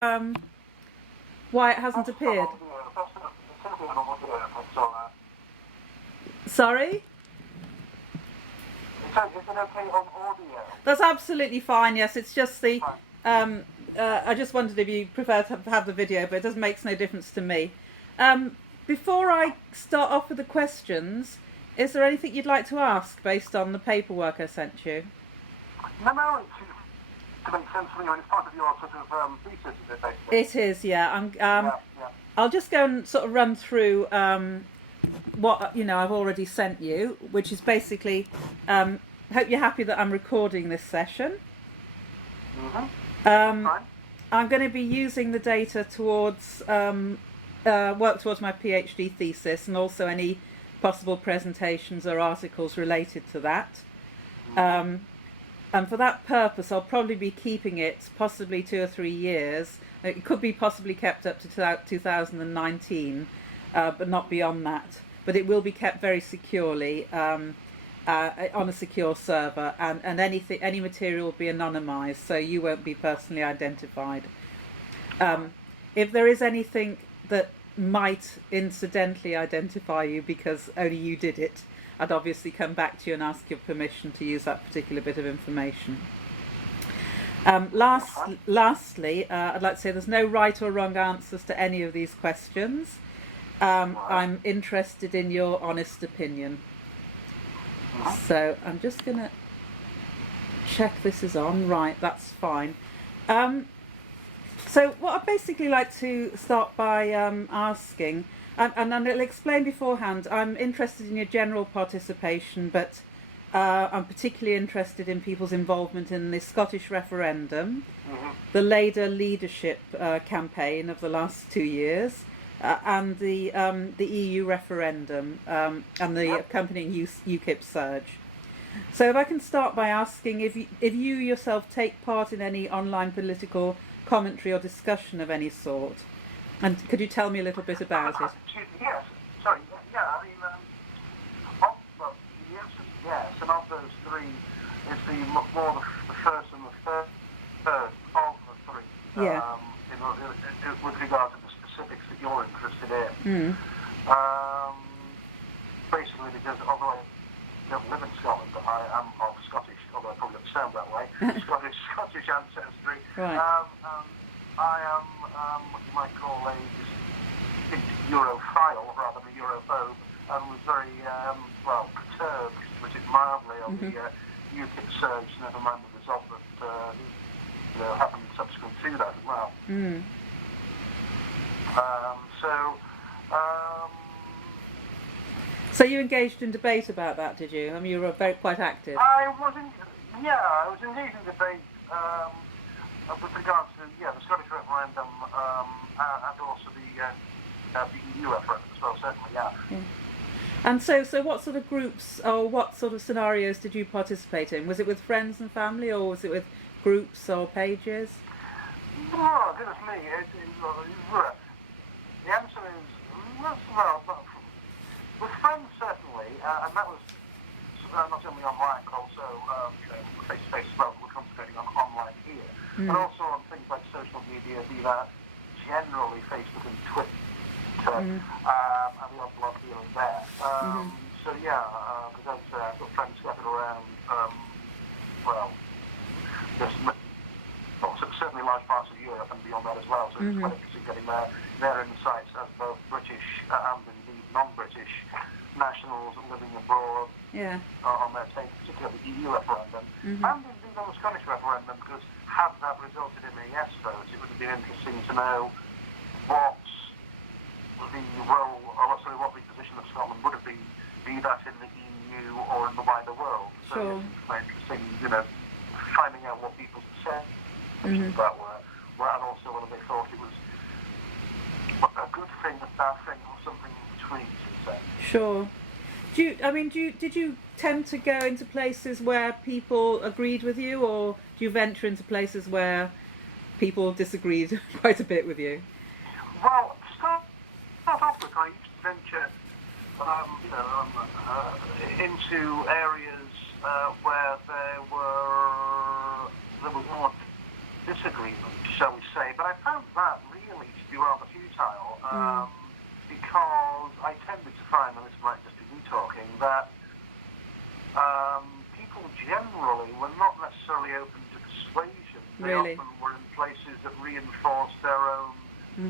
why it hasn't appeared. Sorry? Is it okay on audio? That's absolutely fine, yes. It's just the... I just wondered if you prefer to have the video, but it makes no difference to me. Before I start off with the questions, is there anything you'd like to ask based on the paperwork I sent you? No, to make sense for you, it's part of your sort of thesis, is it, basically? It is, yeah. I'll just go and sort of run through what I've already sent you, which is basically hope you're happy that I'm recording this session. I'm going to be using the data towards work towards my PhD thesis, and also any possible presentations or articles related to that. And for that purpose, I'll probably be keeping it possibly 2 or 3 years. It could be possibly kept up to 2019, but not beyond that. But it will be kept very securely on a secure server, and any material will be anonymized, so you won't be personally identified. If there is anything that might incidentally identify you because only you did it, I'd obviously come back to you and ask your permission to use that particular bit of information. Lastly, I'd like to say there's no right or wrong answers to any of these questions. I'm interested in your honest opinion. So I'm just going to check this is on. Right, that's fine. So what I'd basically like to start by asking, and I'll explain beforehand, I'm interested in your general participation, but I'm particularly interested in people's involvement in the Scottish referendum, the Labour leadership campaign of the last 2 years, and the EU referendum and the accompanying UKIP surge. So if I can start by asking if you yourself take part in any online political commentary or discussion of any sort, and could you tell me a little bit about it? Yes, sorry, yeah, I mean, the answer is yes, and of those three, it's more the first and the third of the three, with regard to the specifics that you're interested in. Basically, because although I don't live in Scotland, I am of Scottish, although I probably don't sound that way, Scottish ancestry. Right. I am what you might call a distinct Europhile rather than a Europhobe, and was very, perturbed, to put it mildly, on the UKIP surge, never mind the result that happened subsequent to that as well. So you engaged in debate about that, did you? I mean, you were quite active. I was engaged in debate with regard to the Scottish referendum and also the EU referendum as well, certainly, yeah. And so what sort of groups or what sort of scenarios did you participate in? Was it with friends and family, or was it with groups or pages? Oh, goodness me. The answer is, with friends certainly, and that was not only online, but also face-to-face as well. We're concentrating on online here, but also on things like social media, be that generally Facebook and Twitter, and the odd blog here and there. So yeah, because I've got friends scattered around, certainly large parts of Europe and beyond that as well. So it's quite interesting getting their insights as both British and indeed non-British nationals living abroad on their take, particularly the EU referendum, and indeed on the Scottish referendum, because had that resulted in a yes vote, it would have been interesting to know what the role, what the position of Scotland would have been, be that in the EU or in the wider world. So it's quite interesting, finding out what people said about and also whether they thought it was a good thing, a bad thing, or something in between, should say. Sure. Did you tend to go into places where people agreed with you, or do you venture into places where people disagreed quite a bit with you? Well, to start off with, I used to venture into areas where there was more disagreement, shall we say, but I found that really to be rather futile, because I tended to find, and this might just be me talking, that people generally were not necessarily open to persuasion. They often were in places that reinforced their own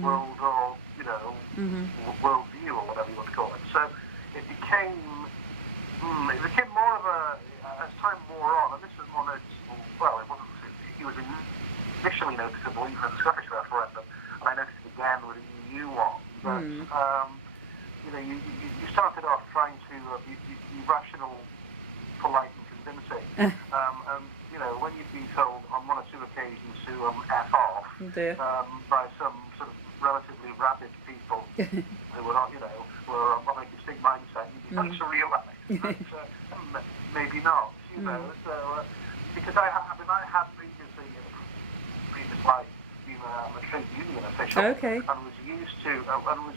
world or, worldview or whatever you want to call it. So it became more of a, as time wore on, and this was more noticeable, well, it was initially noticeable even in the Scottish referendum, and I noticed it again with the EU one, that, you started off trying to be rational, polite and convincing, and, when you'd been told on one or two occasions to F off by some sort of relatively rabid people who were not, were of a distinct mindset, you'd be starting to realise that maybe not, so, because I had previously, in a previous life, been a trade union official, and was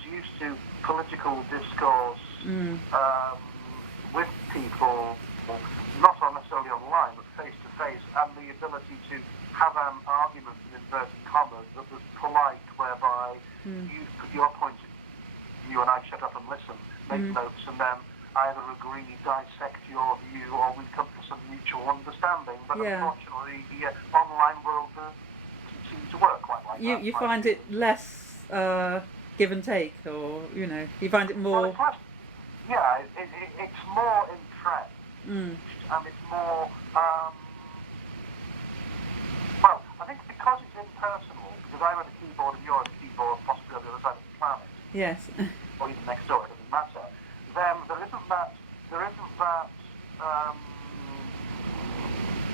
used to political discourse with people, not necessarily online, but face to face, and the ability to have an argument in inverted commas that was polite, whereby you put your point of view and I'd shut up and listen, make notes, and then either agree, dissect your view, or we'd come to some mutual understanding. But unfortunately, the online world doesn't seem to work quite like that. You find it less give and take, or you find it more. Well, it's more entrenched, and it's more. Well, I think because it's impersonal, because I'm at a keyboard and you're at a keyboard, possibly on the other side of the planet. Yes. Or even next door, it doesn't matter. Then there isn't that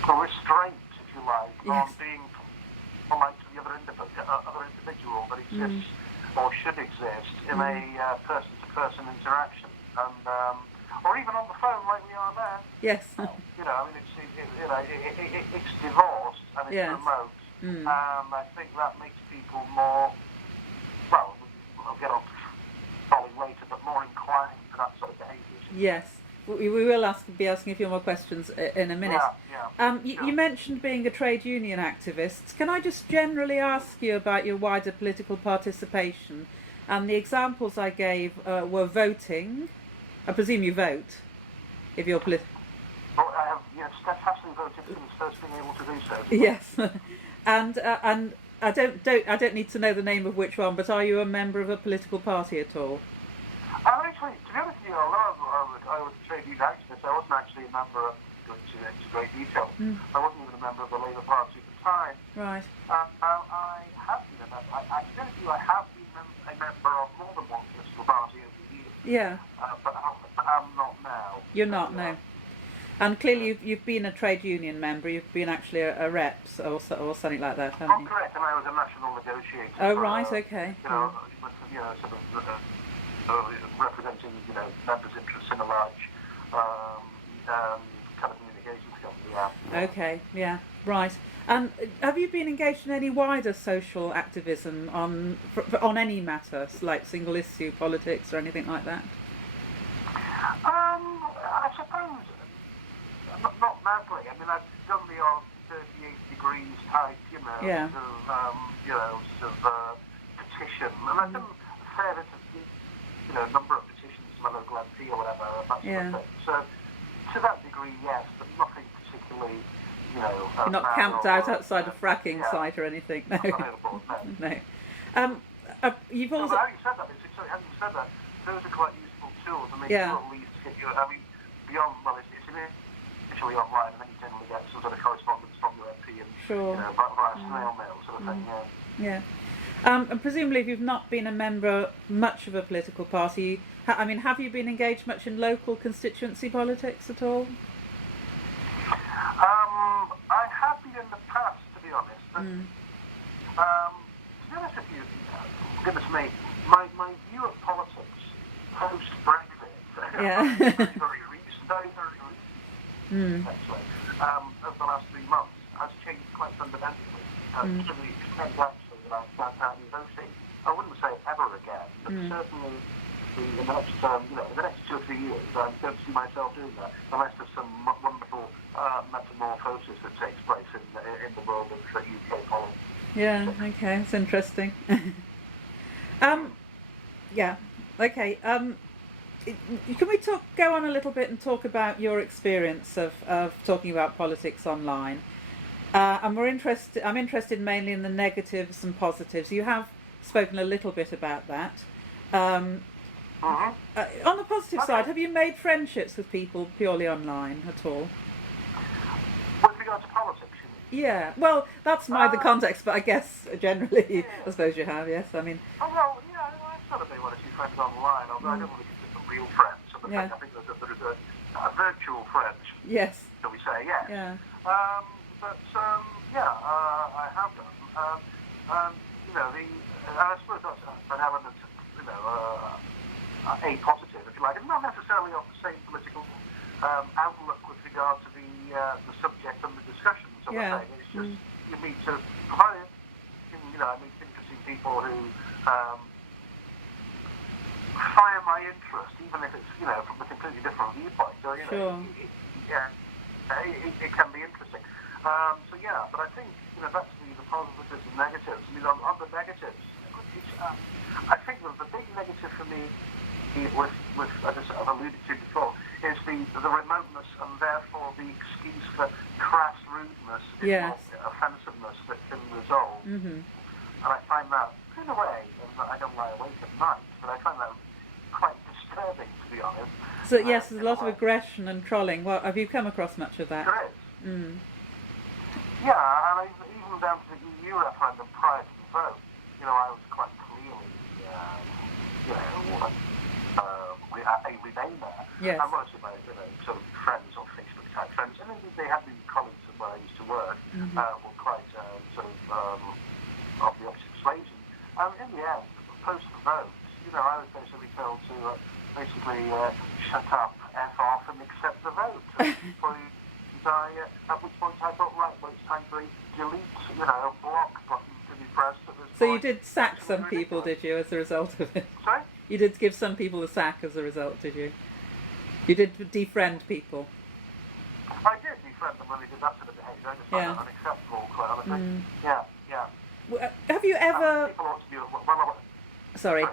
restraint, if you like, on being polite to the other individual that exists or should exist in a person-to-person interaction, and or even on the phone like we are now. Yes. It's divorced and it's remote, and I think that makes people more. Well, we'll get on to following later, but more inclined to that sort of behaviour. Yes, we will be asking a few more questions in a minute. You mentioned being a trade union activist. Can I just generally ask you about your wider political participation? And the examples I gave were voting. I presume you vote if you're political. Well, I have steadfastly voted since first being able to do so. Yes, and I don't need to know the name of which one, but are you a member of a political party at all? Actually, to be honest with you, although I was a trade union activist, I wasn't actually a member of, going into great detail, I wasn't even a member of the Labour Party at the time. Right. I have been a member, I have been a member of more than one political party over the years. Yeah. But I'm not now. You're not, no. And clearly you've been a trade union member, you've been actually a rep or something like that, haven't you? Correct, and I was a national negotiator. Oh, right, okay. Representing, members' interests in a large telecommunications company, Okay, yeah, right. And have you been engaged in any wider social activism on any matters, like single issue politics or anything like that? I suppose not madly. I mean, I've done the odd 38 degrees type, petition, and I've done a fair bit of, number of petitions to my local MP or whatever, that sort of thing. So, to that degree, yes, but nothing particularly, You're not camped out outside a fracking site or anything, no. No. You've also. Having said that, those are quite useful tools, and they do at least get you. I mean, beyond it's initially online, and then you generally get some sort of correspondence from your MP and via snail mail sort of thing. Yeah. And presumably, if you've not been a member much of a political party, have you been engaged much in local constituency politics at all? I have been in the past, to be honest. But, to be honest with you, goodness me, my view of politics post-Brexit, very, very recent, actually, over the last 3 months, has changed quite fundamentally, to the extent actually that I sat out and voting. I wouldn't say ever again, but certainly in the next, in the next 2 or 3 years, I don't see myself doing that unless there's some wonderful metamorphosis that takes place in the world of UK politics. Yeah. Okay. It's interesting. Yeah. Okay. Can we go on a little bit and talk about your experience of talking about politics online? And I'm interested mainly in the negatives and positives. You have spoken a little bit about that. On the positive side, have you made friendships with people purely online at all? With regard to politics, you mean? Yeah. Well, that's the context, but I guess generally, I suppose you have. Yes. I mean. Oh well, yeah. I've sort of made one or two friends online, although I don't really consider them real friends. I think there is a virtual friend. Yes. Shall we say? Yes. Yeah. I have done. I suppose that's an element of, a positive, if you like, and not necessarily of the same political outlook with regard to the subject and the discussions. It's just you meet I meet interesting people who fire my interest, even if it's from a completely different viewpoint. So it can be interesting. But I think back to the positives and negatives. I mean, on the negatives, I think that the big negative for me, with as I've alluded to before, is the remoteness and therefore the excuse for crass rudeness, offensiveness that can result. And I find that, in a way, and I don't lie awake at night, but I find that quite disturbing, to be honest. So yes, there's a lot of aggression and trolling. Well, have you come across much of that? There is. Yeah, and even down to the EU referendum prior to the vote, I was quite clearly, a Remainer. Yes. And most of my, sort of friends or Facebook type friends, and indeed they had been colleagues where I used to work, were quite of the opposite persuasion. And in the end, post the vote, I was basically told to shut up, F off, and accept the vote. At which point I thought, right, well, it's time for a delete, block button to be pressed. So you did sack some people, did you, as a result of it? Sorry? You did give some people a sack as a result, did you? You did defriend people. I did defriend them when they did that sort of behaviour. I just found that unacceptable, quite honestly. Yeah. Have you ever... People ought to be well aware. Sorry.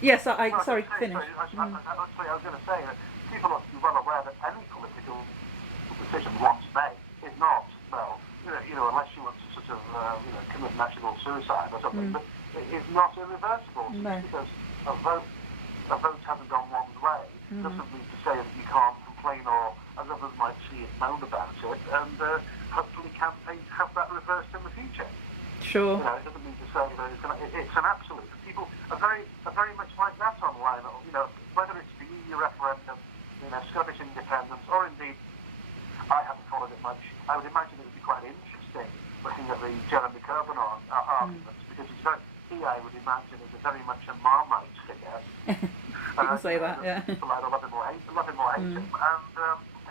Yes, sorry, finish. I was going to say that people ought to be well aware that any political decision once made is not, unless you want to sort of, commit national suicide or something, but it is not irreversible. No. Just because a vote hasn't gone one's way doesn't mean to say that you can't complain or, as others might see it, moan about it, and hopefully campaign to have that reversed in the future. Sure. It doesn't mean to say that it's an absolute. People are very much like that online. Whether it's the EU referendum, Scottish independence, or indeed, I haven't followed it much. I would imagine it would be quite interesting looking at the Jeremy Corbyn arguments, because I would imagine, is very much a Marmite figure. You can say that, yeah. People either love him or hate him, and I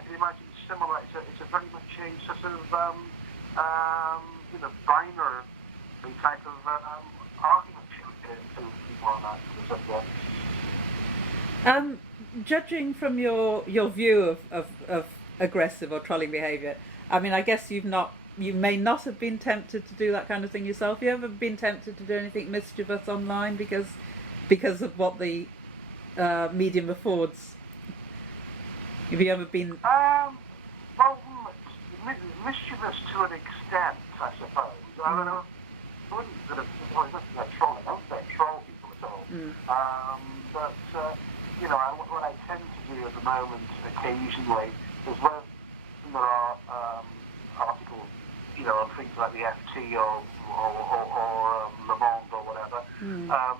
can imagine similar. It's a very much a sort of binary type of argument to people on that subject. Judging from your view of aggressive or trolling behaviour, I mean, I guess you may not have been tempted to do that kind of thing yourself. Have you ever been tempted to do anything mischievous online because of what the medium affords? Have you ever been... mischievous to an extent, I suppose. I mean, I wouldn't sort of... trolling. I wouldn't say troll people at all. But what I tend to do at the moment, occasionally, is when there are articles, on things like the FT or Le Monde or whatever, that,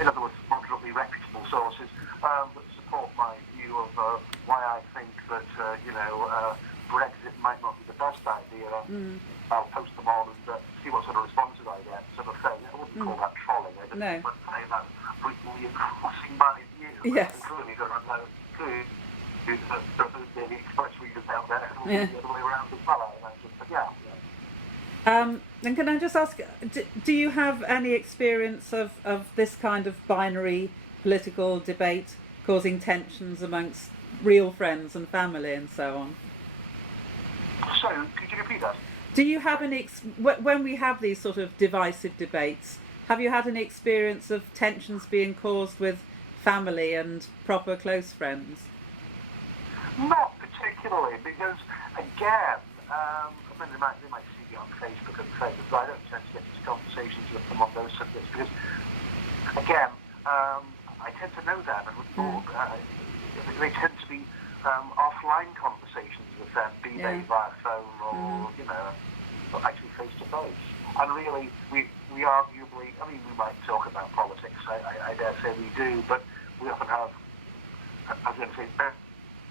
in other words, moderately reputable sources that support my view of why I think that, Brexit might not be the best idea. I'll post them on and see what sort of responses I get, sort of thing. I wouldn't call that trolling. I just wouldn't say that reinforcing my view. Yes. Clearly, there are no the express readers out there who will be the other way around as well, I imagine. But and can I just ask, do you have any experience of this kind of binary political debate causing tensions amongst real friends and family and so on. So, could you repeat that? Do you have any, when we have these sort of divisive debates, have you had any experience of tensions being caused with family and proper close friends? Not particularly, because again, I mean, they might see me on Facebook and things, but I don't tend to get into conversations with them on those subjects because, again, I tend to know them, and they tend to be offline conversations with them, be they via phone or or actually face to face. And really, we arguably, I mean, we might talk about politics. I dare say we do, but we often have, I was going to say,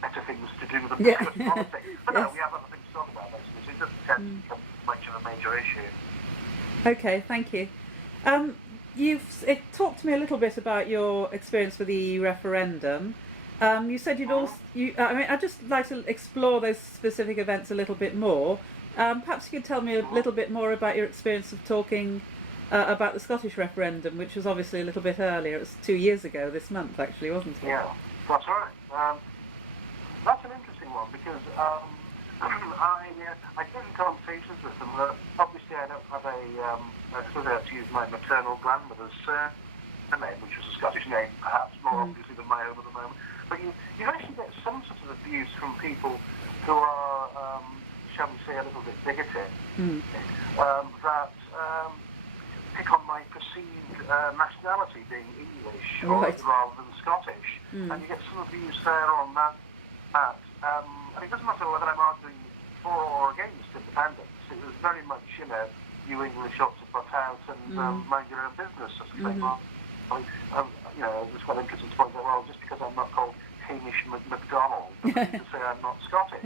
better things to do than discuss politics. But no, we have other things to talk about, basically. So it doesn't tend to become much of a major issue. Okay, thank you. You've talked to me a little bit about your experience with the EU referendum. You said you'd also. I mean, I'd just like to explore those specific events a little bit more. Perhaps you could tell me a little bit more about your experience of talking about the Scottish referendum, which was obviously a little bit earlier. It was 2 years ago this month, actually, wasn't it? Yeah, that's right. That's an interesting one because I get in conversations with them. Obviously, I don't have I still have to use my maternal grandmother's surname, which was a Scottish name, perhaps more obviously than my own at the moment. But you actually get some sort of abuse from people who are, shall we say, a little bit bigoted, that pick on my perceived nationality being English rather than Scottish. And you get some abuse there on that. And it doesn't matter whether I'm arguing for or against independence. It was very much, you English ought to butt out and mind your own business, sort of thing. It was quite interesting to point out, well, just because I'm not called Hamish MacDonald doesn't mean to say I'm not Scottish,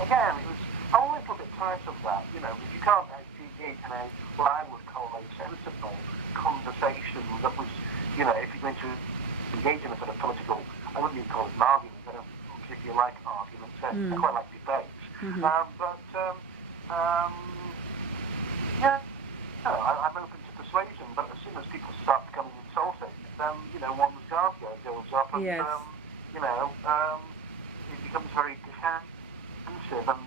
Again, it was a little bit tiresome that, you can't actually engage in what I would call a sensible conversation that was, if you're going to engage in a sort of political, I wouldn't even call it an argument, I don't particularly like arguments, I quite like debates. I'm open to persuasion, but as soon as people start becoming insulting, then, one's guard goes up and, it becomes very defensive and,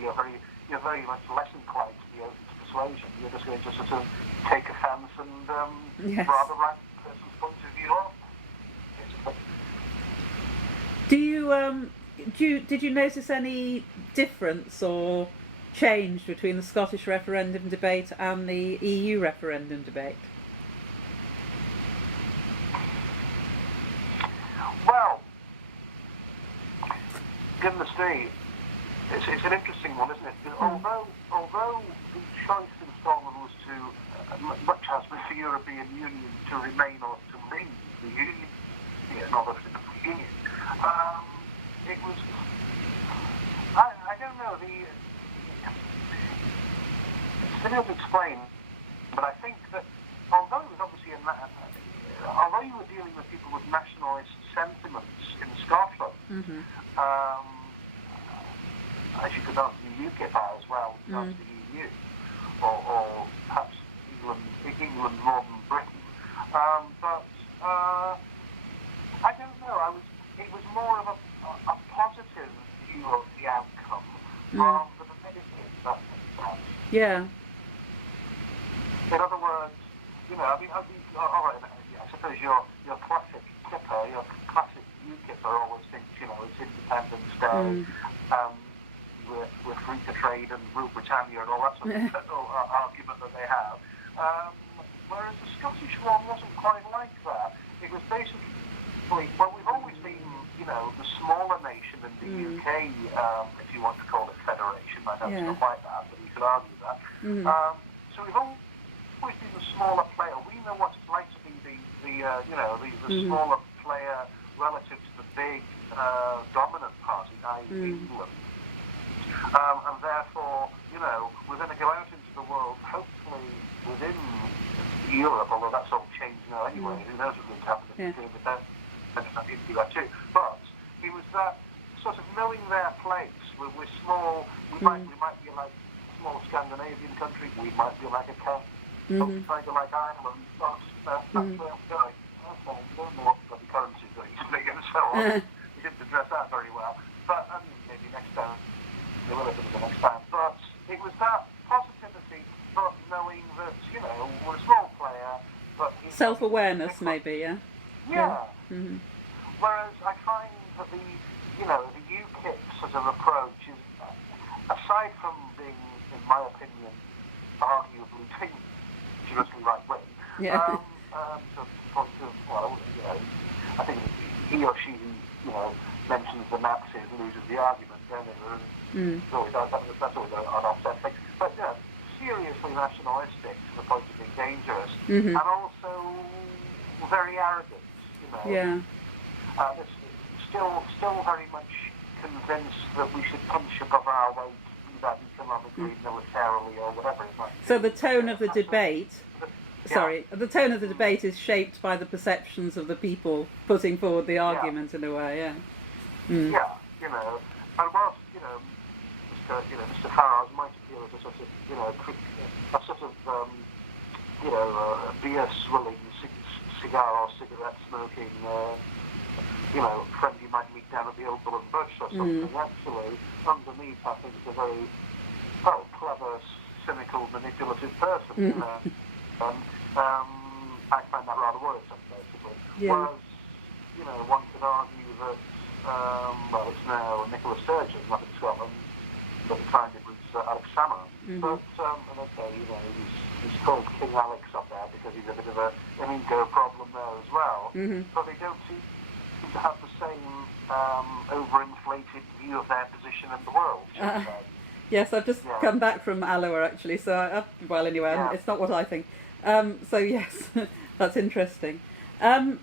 you're very much less inclined to be open to persuasion. You're just going to sort of take offence and rather write the person's point of view off. Did you notice any difference or change between the Scottish referendum debate and the EU referendum debate? Well, goodness me, it's an interesting one, isn't it? Although the choice in Scotland was to, much as with the European Union, to remain or to leave the Union, not the Union, it was, I don't know, it's difficult to explain, but I think that although it was obviously although you were dealing with people with nationalist sentiments in Scotland, as you could argue UKIP are as well, not the EU, or perhaps England more than Britain, but I don't know, it was more of a positive view of the outcome rather than a negative, if that makes sense. Yeah. In other words, all right, I suppose your classic kipper, your classic UKIPper always thinks, it's Independence Day, we're free to trade and rule Britannia and all that sort of argument that they have. Whereas the Scottish one wasn't quite like that. It was basically, well, we've always been, the smaller nation in the UK, if you want to call it federation. I know it's not quite that, but you could argue that. So we've always been the smaller player. We know what it's like to be the smaller player relative to the big dominant party, i.e. England. And therefore, we're going to go out into the world, hopefully within Europe, although that's all changed now anyway. Who knows what's going to happen in India too. But it was that sort of knowing their place. We're small. We might be like a small Scandinavian country. We might be like a kind of like Ireland. That's where I'm going. well, you don't know what bloody currencies they're using and so on. He didn't address that very well. But maybe next time, they will have it the next time. But it was that positivity, but knowing that, we're a small player, but... Self-awareness, maybe, yeah? Yeah. Mm-hmm. Whereas I find that the UKIP's as an approach is, aside from being, in my opinion, arguably dangerously right-wing, to the point of, I think he or she, mentions the Nazis loses the argument, then that's always an offset thing. But, seriously nationalistic to the point of being dangerous, and also very arrogant, Yeah. Still very much convinced that we should punch above our weight, be that economically, militarily, or whatever it might be. So the tone of the debate... the tone of the debate is shaped by the perceptions of the people putting forward the argument in a way, Yeah, and whilst, Mr. Farage might appear as a sort of, beer swilling, cigar or cigarette smoking, friend you might meet down at the Old Bull and Bush or something, actually, underneath I think is a very, clever, cynical, manipulative person, I find that rather worrisome, basically. Yeah. Whereas, one could argue that, it's now Nicola Sturgeon up in Scotland, but at the time it was Alex Salmon. But, and okay, he's called King Alex up there because he's a bit of an ego problem there as well. But they don't seem to have the same overinflated view of their position in the world, should I say. Yes, I've just come back from Alloa actually, so it's not what I think. So yes, that's interesting. Can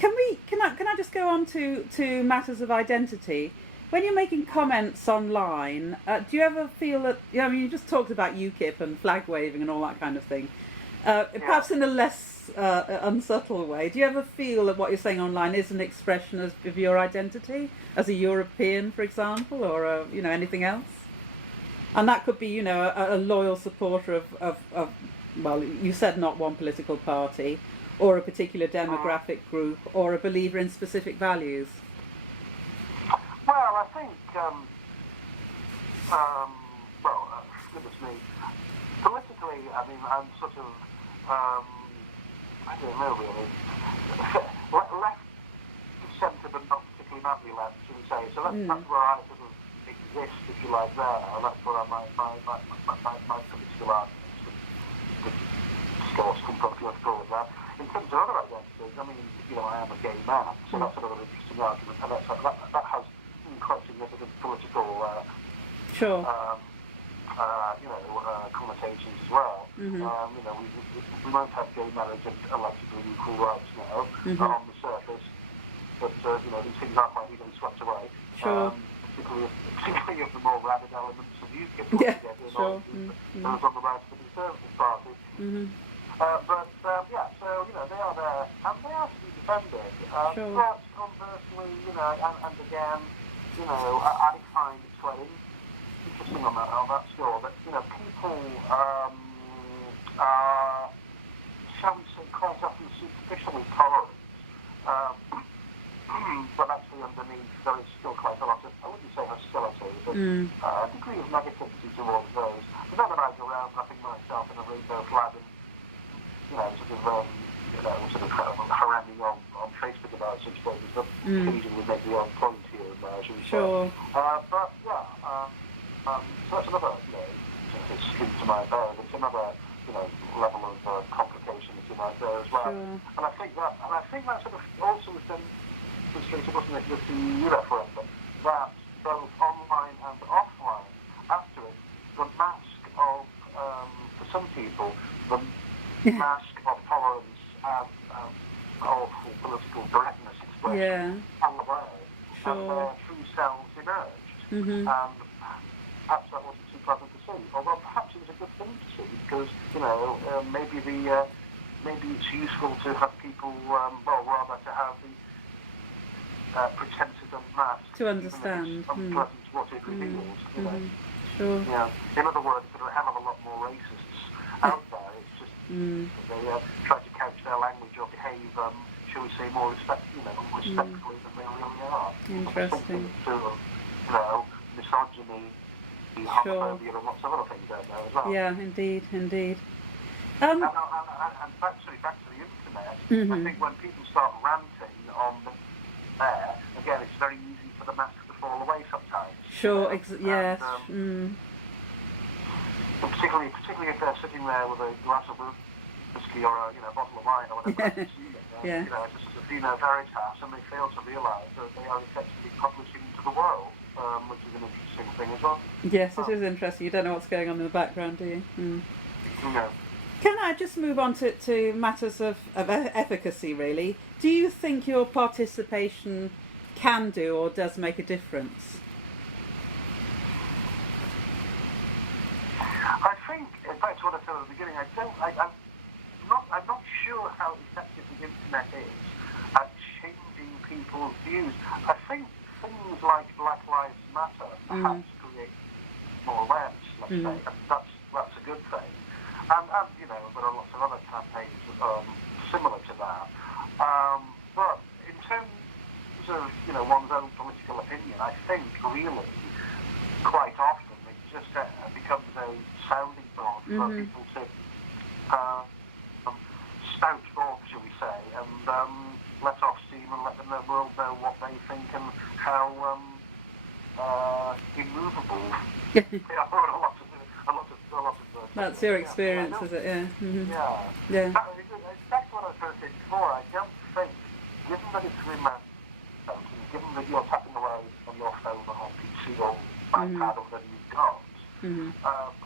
I just go on to matters of identity? When you're making comments online, do you ever feel that, you just talked about UKIP and flag waving and all that kind of thing, perhaps in a less unsubtle way, do you ever feel that what you're saying online is an expression of your identity as a European, for example, or anything else? And that could be, a loyal supporter of, well, you said not one political party, or a particular demographic group, or a believer in specific values. Well, I think, goodness me, politically, I'm sort of, I don't know really, left of centre, but not particularly madly left, should we say. So that's where I sort of exist, if you like, there, and that's where my political discourse comes from, if you want to call it that. In terms of other identities, I am a gay man, so that's another interesting argument, and that has quite significant political, connotations as well. We won't have gay marriage and allegedly equal rights now on the surface, but these things are quite easily swept away. Particularly of the more rabid elements of UKIP, those on the right of the Conservative Party. They are there, and they are to be defended. But conversely, and again, I find it's quite interesting on that score that, people are, shall we say, quite often superficially tolerant, but actually underneath there is still quite a lot of, I wouldn't say hostility, but a degree of negativity towards those. But then I go around wrapping myself in a rainbow flag and, haranguing on Facebook about such things, but occasionally make the odd point here and there, shall we say. So that's another, it's string to my bow, but it's another, level of complication, if you like, there as well. And I think that sort of also was demonstrated, wasn't it, with the EU referendum, that both online and offline, after it, the mask of, for some people, the mask of tolerance and of political correctness expression fell away, and their true selves emerged. And perhaps that wasn't too pleasant to see, although perhaps it was a good thing to see, because, maybe it's useful to have people, rather to have the pretense of mask to understand. Even if it's unpleasant what it reveals, Sure. In other words, there are a hell of a lot more racists out there. It's just they try to couch their language or behave shall we say, more respectfully than they really are. Interesting. Misogyny, homophobia, and lots of other things out there as well. Yeah, indeed. And back to the internet, I think when people start ranting on there, again, it's very easy for the mask to fall away sometimes. Sure, yes. Particularly if they're sitting there with a glass of whiskey or a bottle of wine or whatever. It's just a vino veritas, and they fail to realise that they are effectively publishing to the world, which is an interesting thing as well. Yes, it is interesting. You don't know what's going on in the background, do you? No. Can I just move on to matters of efficacy, really? Do you think your participation can do or does make a difference? I think, in fact, what I said at the beginning, I'm not sure how effective the internet is at changing people's views. I think things like Black Lives Matter perhaps create more awareness, let's say, and that's a good thing. And there are lots of other campaigns similar to that. But in terms of one's own political opinion, I think really quite often it just becomes a sounding board for people to spout forth, shall we say, and let off steam and let the world know what they think and how immovable. That's your experience, is it? Yeah. Yeah. That's what I was trying to say before. I don't think, given that it's remote, and given that you're tapping away on your phone or on PC or iPad or whatever you've got,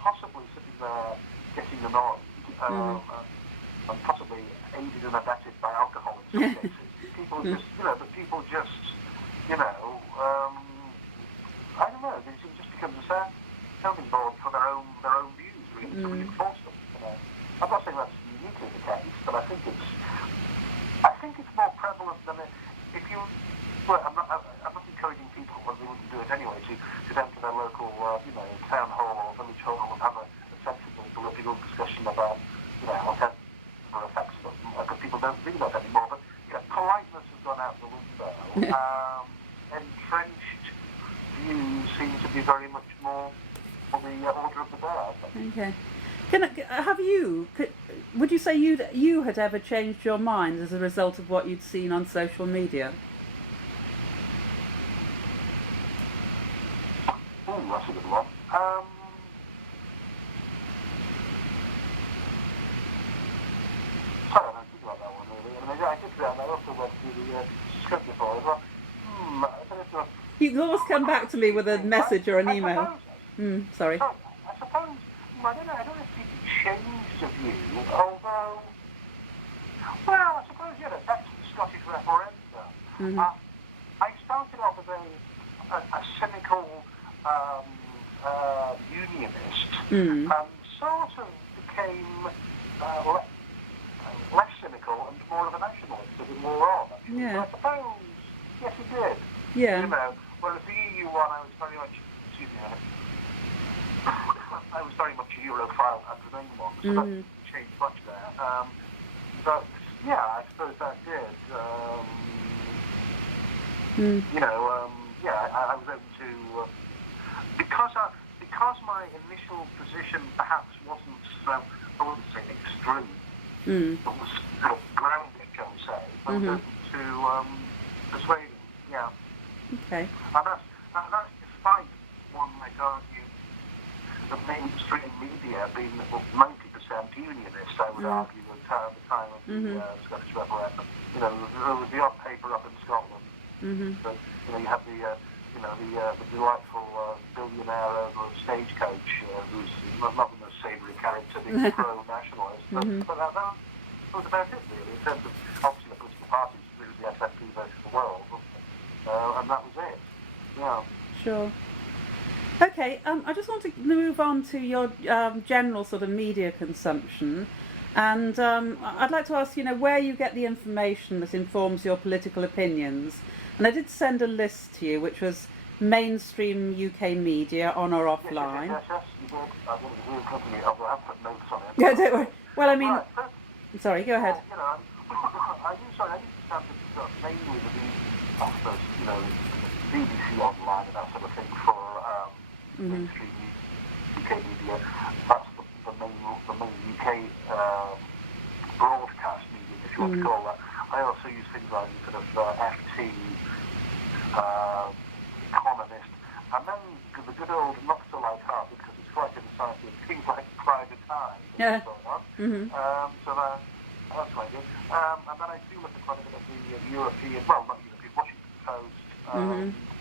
possibly sitting there getting annoyed, and possibly aided and abetted by alcohol in some cases. People just, I don't know, it just becomes a sounding board for their own views, really, to reinforce them. I'm not saying that's uniquely the case, but I think it's more prevalent than if you. Well, I'm not encouraging people, well, they wouldn't do it anyway, to enter their local, town hall or village hall and have a sensible political discussion about, whatever affects them. Because people don't do that anymore. But politeness has gone out the window. Entrenched views seem to be very much more for the order of the day, I think. Okay. Would you say you had ever changed your mind as a result of what you'd seen on social media? Oh, that's a good one. Sorry, I don't think about that one really. I did that, and I also went through the script before as well. I don't know. You can always come back to me with a message or an email. Sorry. I suppose, I don't know if people changed the view, although, well, I suppose, back to the Scottish referendum. I started off as a cynical unionist, and sort of became less cynical and more of a nationalist as it wore on, actually. Yeah. So I suppose, yes, it did. Yeah. Whereas the EU one, I was very much, I was very much a Europhile and Remain one, so that didn't change much there. But yeah, I suppose that did. I was open to because my initial position perhaps wasn't so, I wouldn't say extreme, but was sort of grounded, shall we say. I was open to persuading. Yeah. Okay. And that's despite one might argue the mainstream media being 90% unionist, I would argue, at the time of the Scottish referendum. There was the odd paper up in Scotland, but you have the delightful billionaire over of Stagecoach, who's not the most savoury character, being pro-nationalist, but that was about it really, in terms of obviously the political parties. It was the SNP versus the world, and that was it. Yeah. Sure. Okay, I just want to move on to your general sort of media consumption, and I'd like to ask, where you get the information that informs your political opinions. And I did send a list to you, which was mainstream UK media, on or offline. Yes, you did. I didn't really come to me. I have put notes on it. Yeah, don't worry. Well, I mean, right, sorry, go ahead. I use understand that mainly I suppose, BBC Online and that sort of thing for mainstream UK media. That's the main UK broadcast medium, if you want to call that. I also use things like sort of FT, Economist, and then the good old not so light-hearted, because it's quite incisive, things like Private Eye and so on. So that's quite good. And then I do look at quite a bit of the European, well, not European, Washington Post,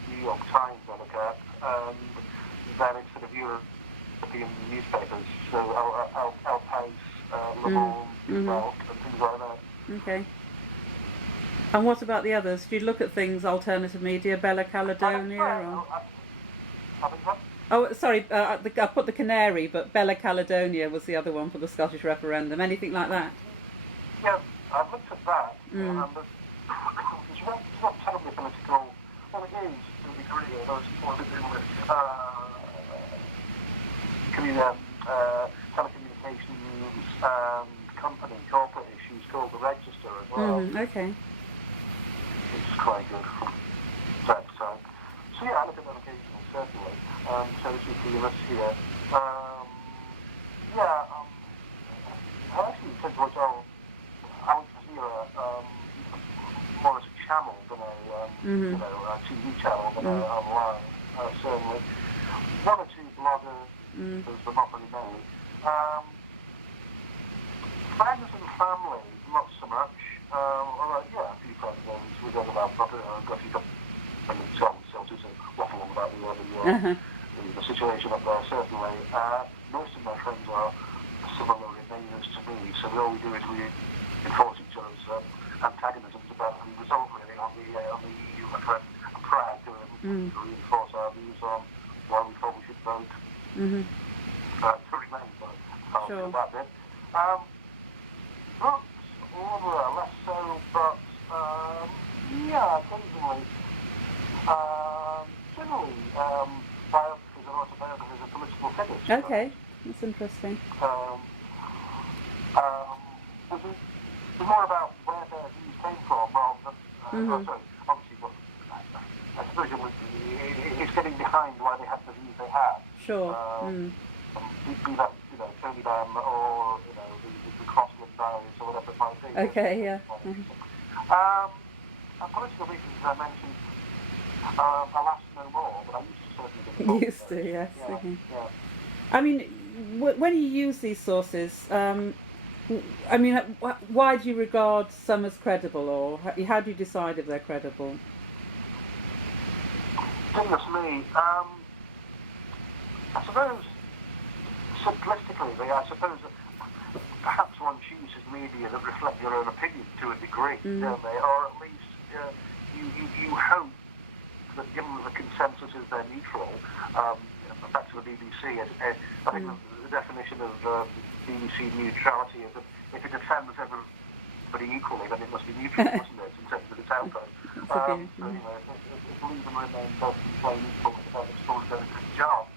New York Times I look at, and then it's sort of European newspapers, so El País, Le Monde, and things like that. Okay. And what about the others? Do you look at things, alternative media, Bella Caledonia? Or? Oh, sorry, I put the Canary, but Bella Caledonia was the other one for the Scottish referendum. Anything like that? Yeah, I've looked at that, and it's not terribly political. Well, it is to a degree, although it's more to do with telecommunications and corporate issues called the Register as well. Okay. It's quite good from time to time. So yeah, I look at that occasionally, certainly. So this is the list here. I actually tend to watch Al Jazeera more as a channel than a TV channel than online, certainly. One or two bloggers, but not very many. Friends and family, not so much. Although, a few friends we talk about a few selfies and waffle on about the situation up there, certainly. Most of my friends are similar remainers to me, so all we do is we enforce each other's antagonisms about the result, really, on the EU, and prior to it, reinforce our views on why we thought we should vote to remain, but I'll do that bit. Books, less so, but occasionally. Generally, biographies and autobiographies of political figures. Okay, that's interesting. It's more about where their views came from rather than, obviously, I suppose it's getting behind why they had the views they had. Sure. Be that, Tony Benn or, the Crossland Diaries or whatever it might be. Okay, yeah. And political reasons, as I mentioned, alas, no more, but I used to certainly be. Used to, yes. Yeah, Okay. yeah. I mean, when you use these sources, why do you regard some as credible, or how do you decide if they're credible? Goodness me, I suppose, simplistically, perhaps one chooses media that reflect your own opinion to a degree, don't they? Or at least you hope that, given the consensus is they're neutral, back to the BBC, I think the definition of BBC neutrality is that if it offends everybody equally, then it must be neutral, mustn't it, in terms of its output. If leave and remain both in plain equal, it's probably done a good job.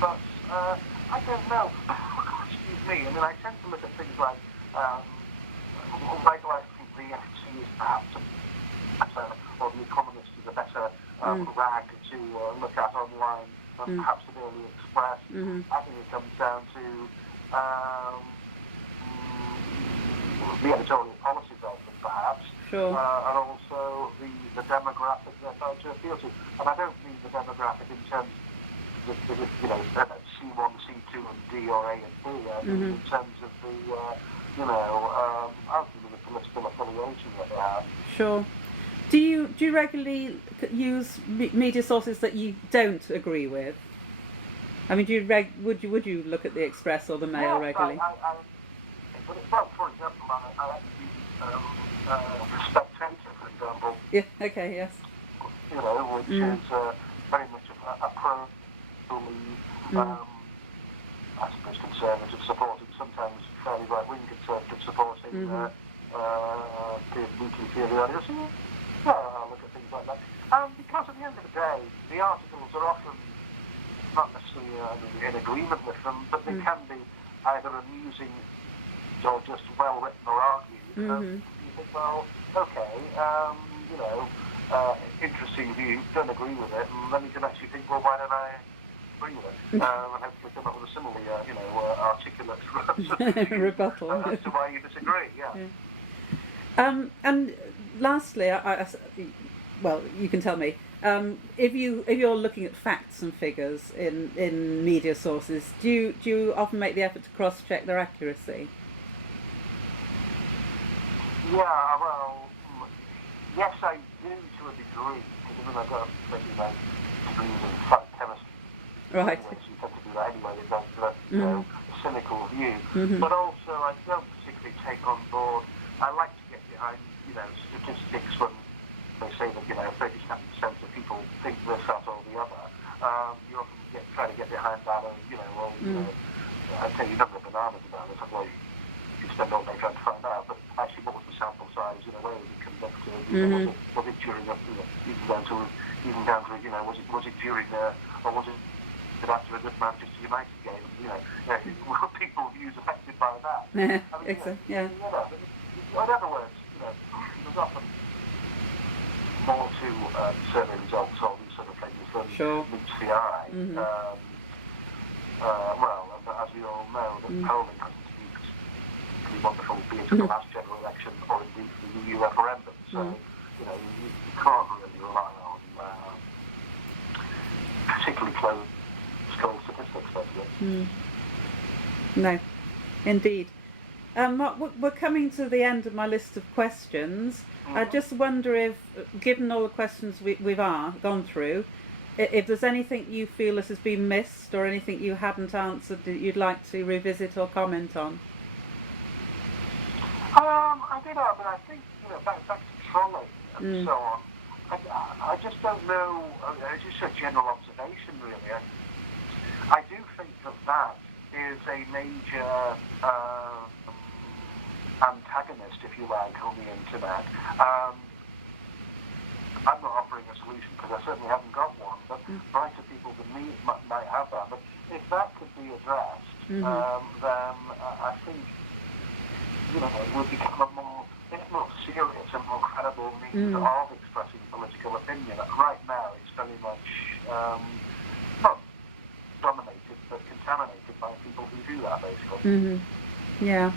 But I don't know. Excuse me. I mean, I tend to look at things like, I think the FT is perhaps or the Economist is a better rag to look at online than perhaps the Daily Express. I think it comes down to the editorial policies of them, perhaps, and also the demographic they're trying to appeal to. And I don't mean the demographic in terms of C1, C2, and D, or A and B. I mean in terms of the, ultimately the political affiliation that they have. Sure. Do you regularly use media sources that you don't agree with? I mean, would you look at the Express or the Mail regularly? Well, for example, I like to use the Spectator, for example. Yeah. Okay. Yes. Which is very much a pro-leave, I suppose, conservative supporting, sometimes fairly right-wing conservative supporting weekly periodicals. I'll look at things like that. Because at the end of the day, the articles are often not necessarily in agreement with them, but they can be either amusing or just well written or argued, you think, well, okay, you know, interesting view, don't agree with it, and then you can actually think, well, why don't I agree with it? And hopefully come up with a similarly, you know, articulate rebuttal as to why you disagree. Yeah. And lastly, well, you can tell me. If you're looking at facts and figures in media sources, do you often make the effort to cross-check their accuracy? Yeah, well, yes, I do to a degree, because I mean, I've got basically my degrees in flat chemistry. Right. Anyway, so you tend to do that anyway. That's a cynical view. But also, I don't particularly take on board. I like to get behind, you know, statistics when they say that, you know, 37% of people think this, that, or the other. You often try to get behind that, and you know, well, you know, I tell you number of bananas about it, and well, you spend all day trying to find out. But actually, what was the sample size? You know, where was it conducted? You know, was it during a, you know, even down to you know, was it during or was it after a good Manchester United game? You know, were people's views affected by that? Yeah, I mean, exactly. You know, in other words, you know, there's often more to survey results or these sort of things than meets the eye. Well, as we all know, the polling hasn't been particularly wonderful, be it in the last general election or indeed the EU referendum. So, you know, you can't really rely on particularly close statistics, basically. No, indeed. Mark, we're coming to the end of my list of questions. I just wonder if, given all the questions we've gone through, if there's anything you feel that has been missed or anything you haven't answered that you'd like to revisit or comment on. I don't know. I mean, I think, you know, back to trolling and so on. I just don't know. It's just a general observation, really. I do think that is a major antagonist, if you like, on the internet. I'm not offering a solution because I certainly haven't got one, but brighter people than me might have that. But if that could be addressed, then I think, you know, it would become a more serious and more credible means of expressing political opinion. Right now, it's very much not dominated, but contaminated by people who do that, basically. Yeah.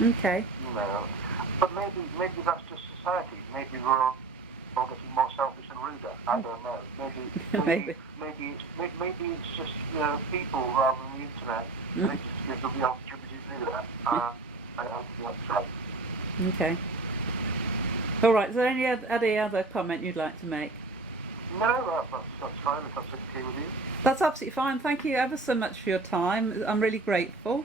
Okay. You know, but maybe that's just society. Maybe we're all getting more selfish and ruder. I don't know. Maybe it's just, you know, people rather than the internet. They just give them the opportunity to do that. I don't think that's right. Okay. All right. Is there any other comment you'd like to make? No, that's fine. If that's okay with you. That's absolutely fine. Thank you ever so much for your time. I'm really grateful.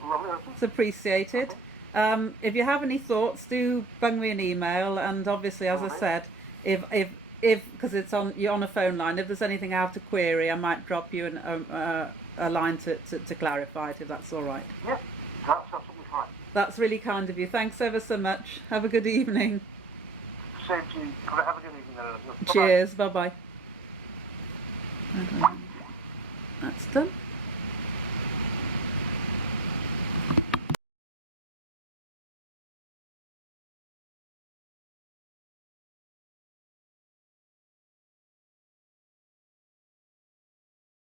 It's appreciated. If you have any thoughts, do bung me an email. And obviously, as I said, if because you're on a phone line, if there's anything I have to query, I might drop you a line to clarify it, if that's all right. Yes, that's absolutely fine. That's really kind of you. Thanks ever so much. Have a good evening. Same to you. Have a good evening. Bye-bye. Cheers. Bye-bye. That's done.